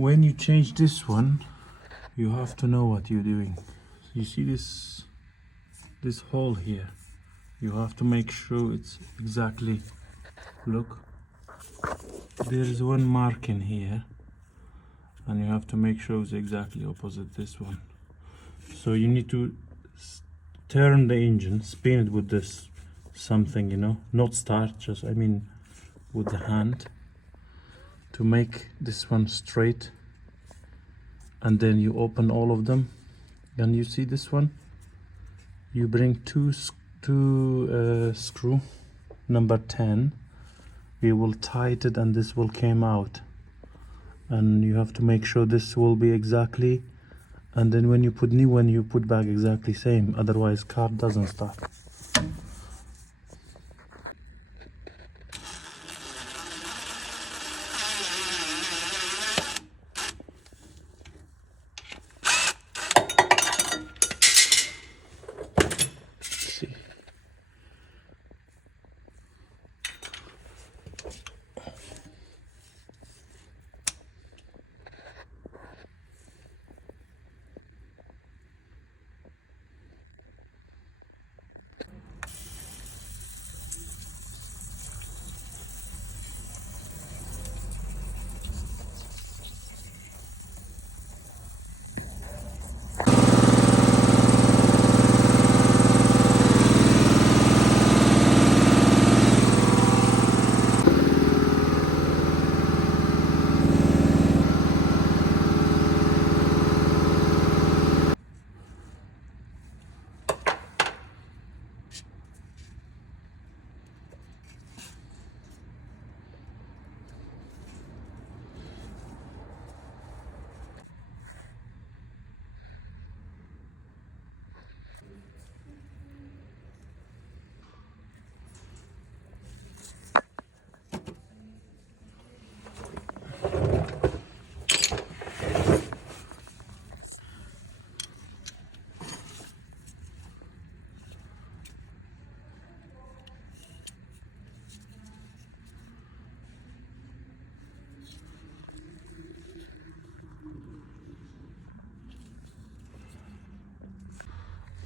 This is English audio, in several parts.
When you change this one, you have to know what you're doing. You see this hole here? You have to make sure it's exactly, look, there is one mark in here, and you have to make sure it's exactly opposite this one. So you need to turn the engine, spin it with this something, you know, not start, just I mean with the hand, to make this one straight, and then you open all of them, and you see this one, you bring two screw number 10, we will tighten it and this will come out, and you have to make sure this will be exactly, and then when you put new one you put back exactly same, otherwise car doesn't start. See.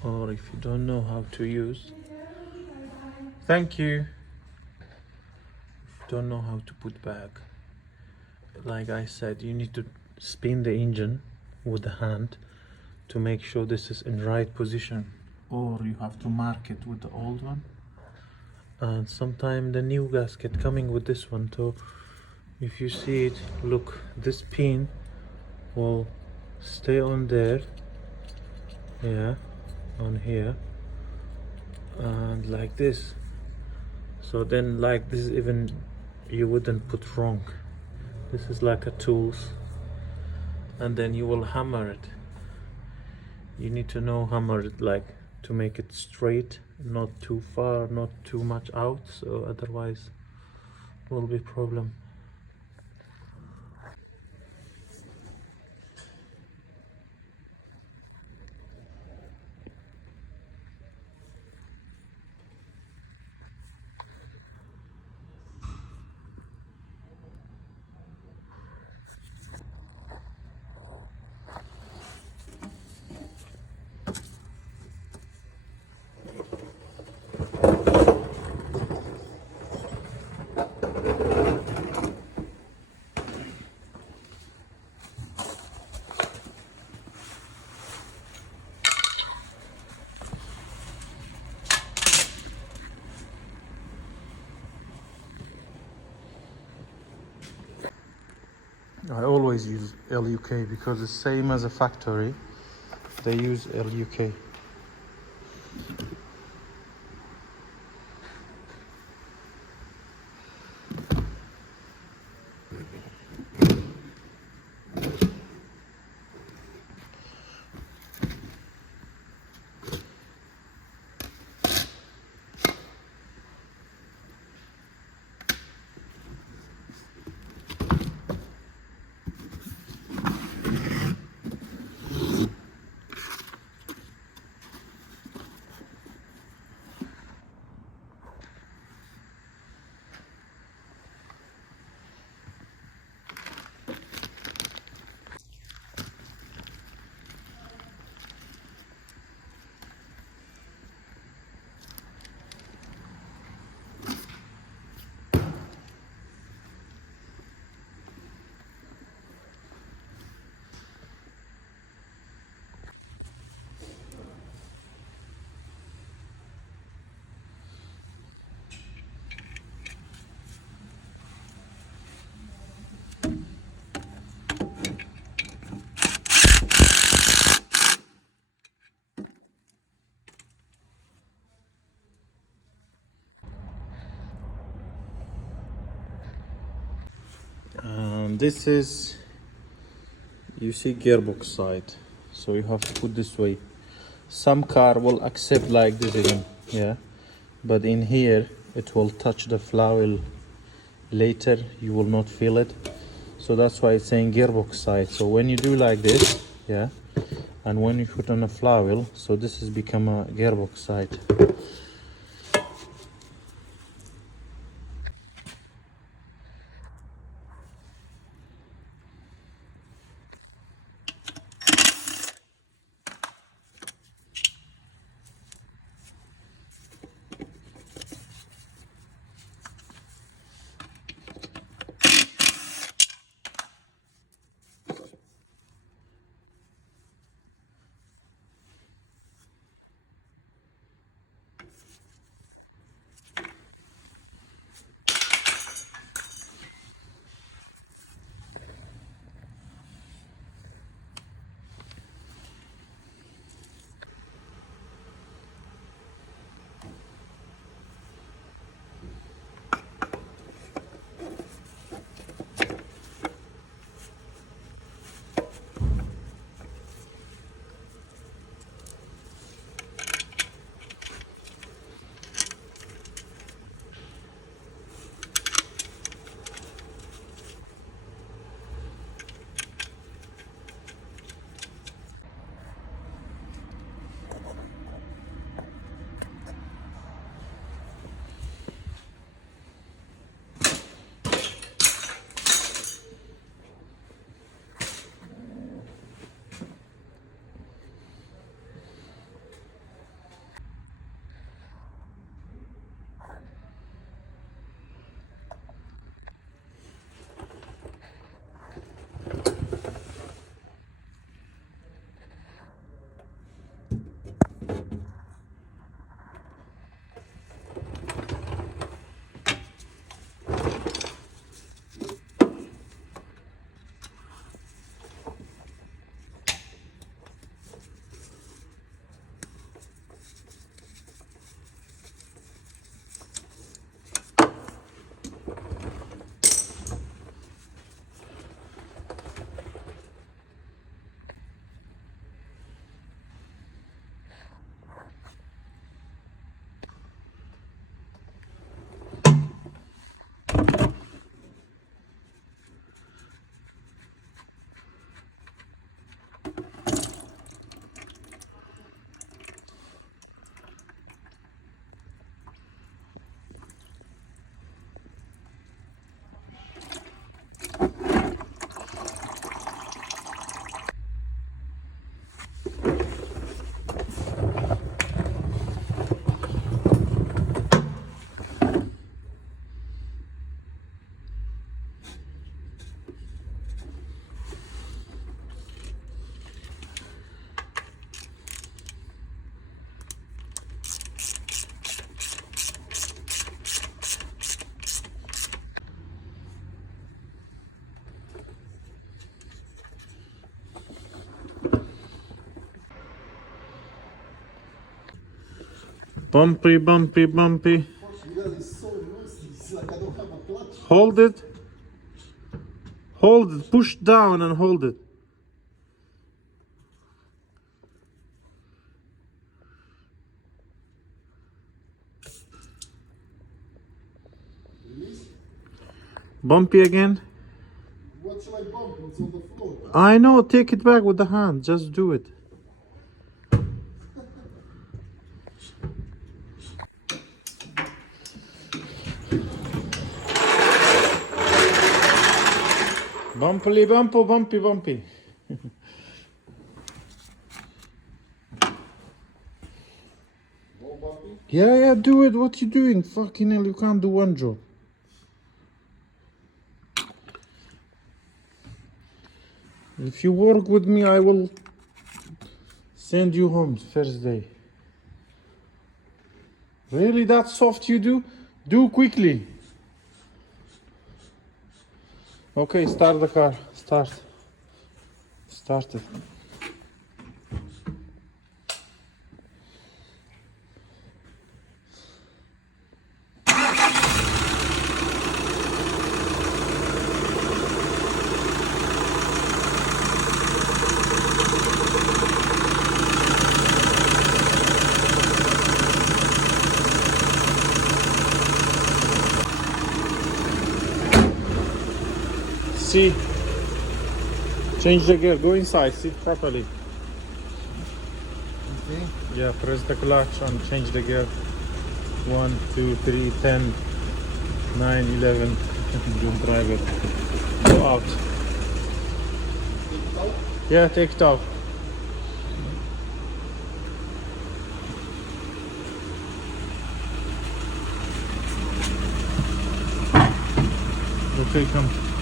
Or if you don't know how to use, thank you, if you don't know how to put back, like I said, you need to spin the engine with the hand to make sure this is in right position, or you have to mark it with the old one, and sometimes the new gasket coming with this one too. If you see it, look, this pin will stay on there, yeah, on here, and like this. So then like this, even you wouldn't put wrong. This is like a tools, and then you will hammer it. You need to know hammer it like to make it straight, not too far, not too much out, so otherwise will be problem. I always use LUK because it's same as a factory, they use LUK. And this is, you see, gearbox side, so you have to put this way. Some car will accept like this even, yeah, but in here it will touch the flywheel later, you will not feel it. So that's why it's saying gearbox side. So when you do like this, yeah, and when you put on a flywheel, so this has become a gearbox side. Bumpy, bumpy, bumpy. Hold it. Hold it. Push down and hold it. Bumpy again. What shall I bump? It's on the floor. I know. Take it back with the hand. Just do it. Bumpy, bumpy, bumpy, bumpy. Go bumpy. Yeah, do it. What you doing? Fucking hell, you can't do one job. If you work with me, I will send you home first day. Really, that soft you do? Do quickly. Okay, start the car. Start it. See? Change the gear. Go inside. Sit properly. Okay. Yeah, press the clutch and change the gear. 1, 2, 3, 10, 9, 11. Don't drive it. Go out. Yeah, take it out. Okay, come.